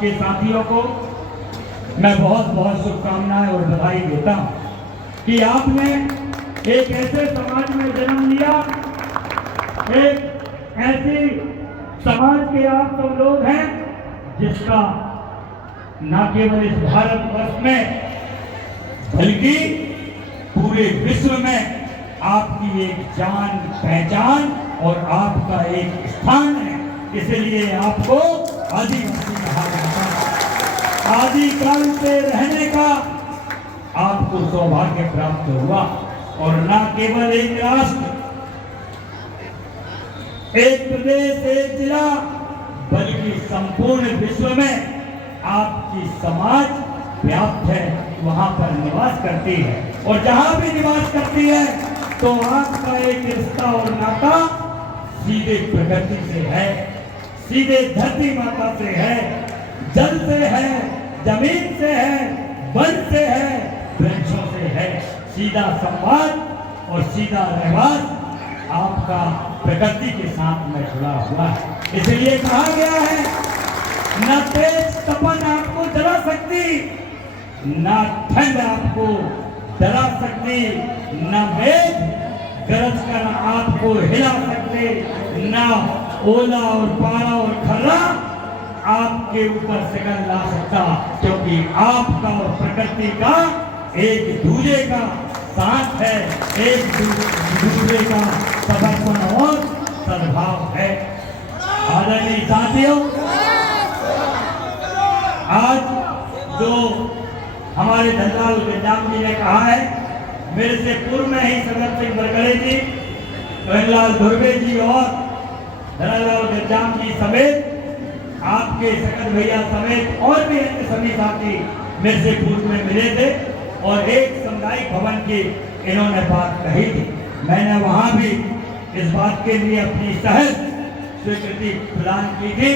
के साथियों को मैं बहुत बहुत शुभकामनाएं और बधाई देता हूं कि आपने एक ऐसे समाज में जन्म लिया, एक ऐसी समाज के आप सब लोग हैं जिसका न केवल इस भारतवर्ष में बल्कि पूरे विश्व में आपकी एक जान पहचान और आपका एक स्थान है। इसलिए आपको आदिवासी कहा जाता है। आदिकाल से रहने का आपको सौभाग्य प्राप्त हुआ और न केवल एक राष्ट्र, एक प्रदेश, एक जिला, बल्कि संपूर्ण विश्व में आपकी समाज व्याप्त है, वहां पर निवास करती है। और जहां भी निवास करती है तो आपका एक रिश्ता और नाता सीधे प्रकृति से है, सीधे धरती माता से है, जल से है, जमीन से है, वन से है, वृक्षों से है। सीधा संवाद और सीधा रहवास आपका प्रकृति के साथ में जुड़ा हुआ है। इसलिए कहा गया है, न तेज तपन आपको जला सकती, न ठंड आपको डरा सकती, न मेघ गरज कर आपको हिला सकते, न ओला और पारा और खर्रा आपके ऊपर शिकन ला सकता, क्योंकि आपका और प्रकृति का एक दूसरे का साथ है, एक दूसरे का समर्पण और सद्भाव है। आदरणीय साथियों, आज जो हमारे धनलाल गंजाम जी ने कहा है, मेरे से पूर्व में ही सगत सिंह बरगड़े जी, धनलाल धुर्वे जी और धनलाल गंजाम जी समेत आपके सकत भैया समेत और भी अन्य सभी साथी मेरे से पूर्व में मिले थे और एक सामुदायिक भवन की इन्होंने बात कही थी। मैंने वहां भी इस बात के लिए अपनी सहज स्वीकृति प्रदान की थी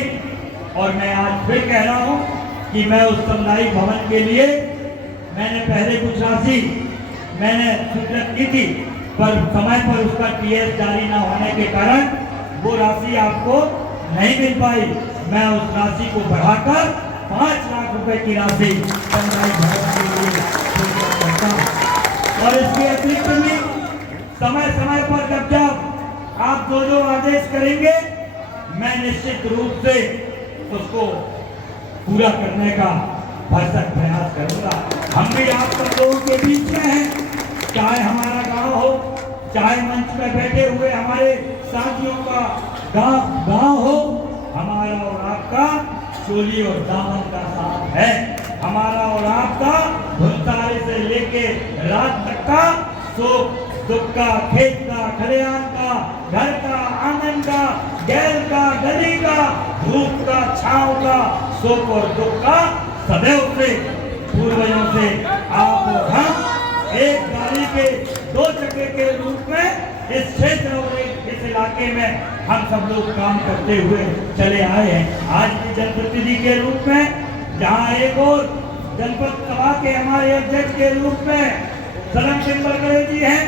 और मैं आज फिर कह रहा हूं कि मैं उस सामुदायिक भवन के लिए मैंने पहले कुछ राशि मैंने स्वीकृत की थी, पर समय पर उसका टीएस जारी न होने के कारण वो राशि आपको नहीं मिल पाई। मैं उस राशि को बढ़ाकर 5 लाख रुपए की राशि सामुदायिक भवन के लिए स्वीकृत करता हूं। और इसके अतिरिक्त भी समय समय पर जब आप जो आदेश करेंगे, मैं निश्चित रूप से उसको पूरा करने का भरसक प्रयास करूंगा। हम भी आप सब लोगों के बीच में हैं, चाहे हमारा गांव हो, चाहे मंच में बैठे हुए हमारे साथियों का गांव हो, हमारा और आपका चोली और दामन का साथ है। हमारा और आपका धुलतारे से लेके रात तक का सुख दुख का, खेत का, खलिहान का, घर का, आंगन का, गैल का, गली का, धूप का, छांव का, सुख और दुख का सदैव से पूर्वजों से आप और हम एक गाड़ी के 2 चक्के के रूप में इस क्षेत्र और इस इलाके में हम सब लोग काम करते हुए चले आए हैं। आज की जनप्रतिनिधि के रूप में, जहां एक और जनपद सभा के हमारे अध्यक्ष के रूप में सदन सिंह बरगड़े जी हैं,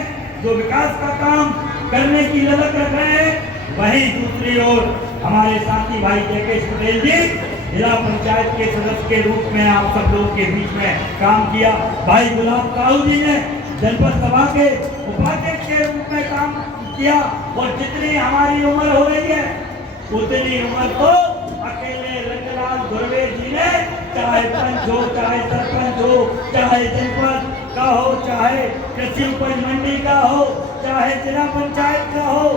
जो विकास का काम करने की ललक रख रहे हैं, वहीं दूसरी ओर हमारे साथी भाई जयकेश पटेल जी जिला पंचायत के सदस्य के रूप में आप सब लोगों के बीच में काम किया। भाई गुलाब काऊ जी ने जनपद सभा के उपाध्यक्ष के रूप में काम किया और जितनी हमारी उम्र हो रही है उतनी उम्र तो अकेले रंगलाल धुर्वे जी ने, चाहे पंच हो, चाहे सरपंच हो, चाहे जनपद का हो, चाहे कृषि उपज मंडी का हो, चाहे जिला पंचायत का हो,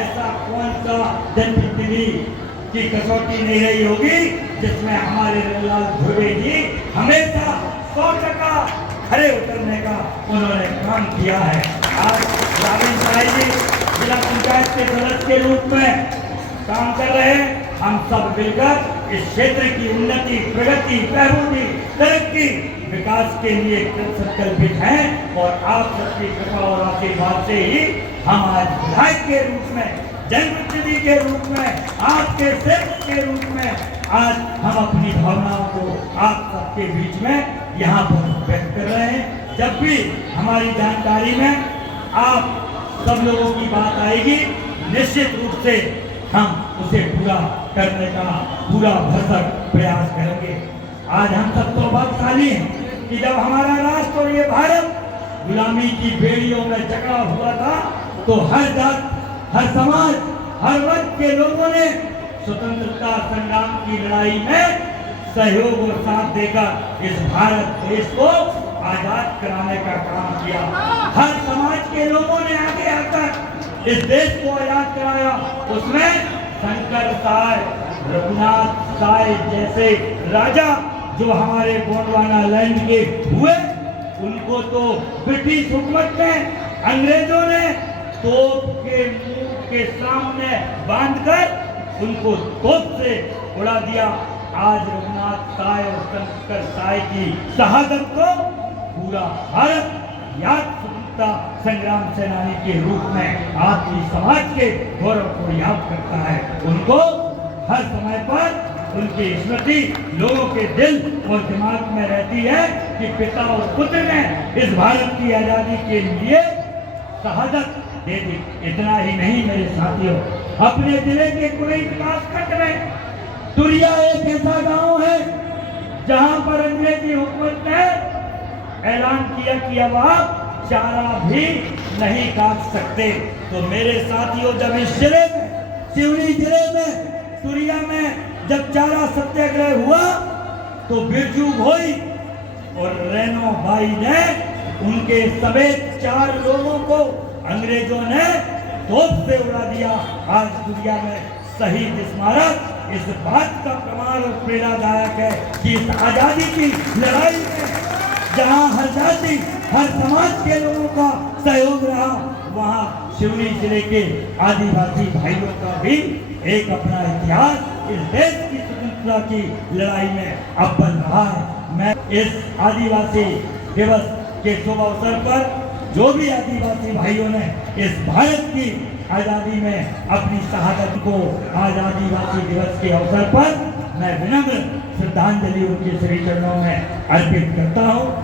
ऐसा कौन सा जनप्रतिनिधि की कसौटी नहीं रही होगी जिसमें हमारे रंगलाल धुर्वे जी हमेशा 100% खड़े उतरने का उन्होंने काम किया है। आज रावीन साई जी जिला पंचायत के सदस्य के रूप में काम कर रहे हैं। हम सब मिलकर इस क्षेत्र की उन्नति, प्रगति, बहबूदी, तरक्की, विकास के लिए संकल्पित हैं और आप सबकी कृपा और आशीर्वाद से ही हम आज विधायक के रूप में, जनप्रतिनिधि के रूप में, आपके सेवक के रूप में आज हम अपनी भावनाओं को आप सबके बीच में यहाँ पर व्यक्त कर रहे हैं। जब भी हमारी जानकारी में आप सब लोगों की बात आएगी, निश्चित रूप से हम उसे पूरा करने का पूरा भरसक प्रयास करेंगे। आज हम सब सौभाग्यशाली हैं कि जब हमारा राष्ट्र और ये भारत गुलामी की बेड़ियों में जकड़ा हुआ था तो हर जात, हर समाज, हर वर्ग के लोगों ने स्वतंत्रता संग्राम की लड़ाई में सहयोग और साथ देकर इस भारत देश को आजाद कराने का काम किया। हर समाज के लोगों ने आगे आकर इस देश को आजाद कराया। उसमें शंकर साय, रघुनाथ साय जैसे राजा जो हमारे गोंडवाना लैंड के हुए, उनको तो ब्रिटिश हुकूमत ने, अंग्रेजों ने तोप के मुंह के सामने बांधकर उनको तोप से उड़ा दिया। आज रघुनाथ साय और शंकर साय की शहादत को पूरा भारत याद स्वतंत्रता संग्राम सेनानी के रूप में आपकी समाज के गौरव को याद करता है। उनको हर समय पर उनकी स्मृति लोगों के दिल और दिमाग में रहती है कि पिता और पुत्र ने इस भारत की आजादी के लिए शहादत दे दी। इतना ही नहीं मेरे साथियों, अपने जिले के कुरई विकासखंड में तुरिया एक ऐसा गांव है जहां पर अंग्रेजी हुकूमत ने ऐलान किया कि अब आप चारा भी नहीं काट सकते। तो मेरे साथियों, जब इस जिले में, सिवनी जिले में, तुरिया में जब चारा सत्याग्रह हुआ तो बिरजू भोई और रेनो भाई ने उनके समेत 4 लोगों को अंग्रेजों ने तोप से उड़ा दिया। आज दुनिया में शहीद स्मारक इस बात का प्रमाण और प्रेरणादायक है कि इस आजादी की लड़ाई में जहां हर जाति, हर समाज के लोगों का सहयोग रहा, वहां सिवनी जिले के आदिवासी भाइयों का भी एक अपना इतिहास इस देश की स्वतंत्रता की लड़ाई में अव्वल रहा है। मैं इस आदिवासी दिवस के शुभ अवसर पर जो भी आदिवासी भाइयों ने इस भारत की आजादी में अपनी शहादत को आज आदिवासी दिवस के अवसर पर मैं विनम्र श्रद्धांजलि उनके श्री चरणों में अर्पित करता हूँ।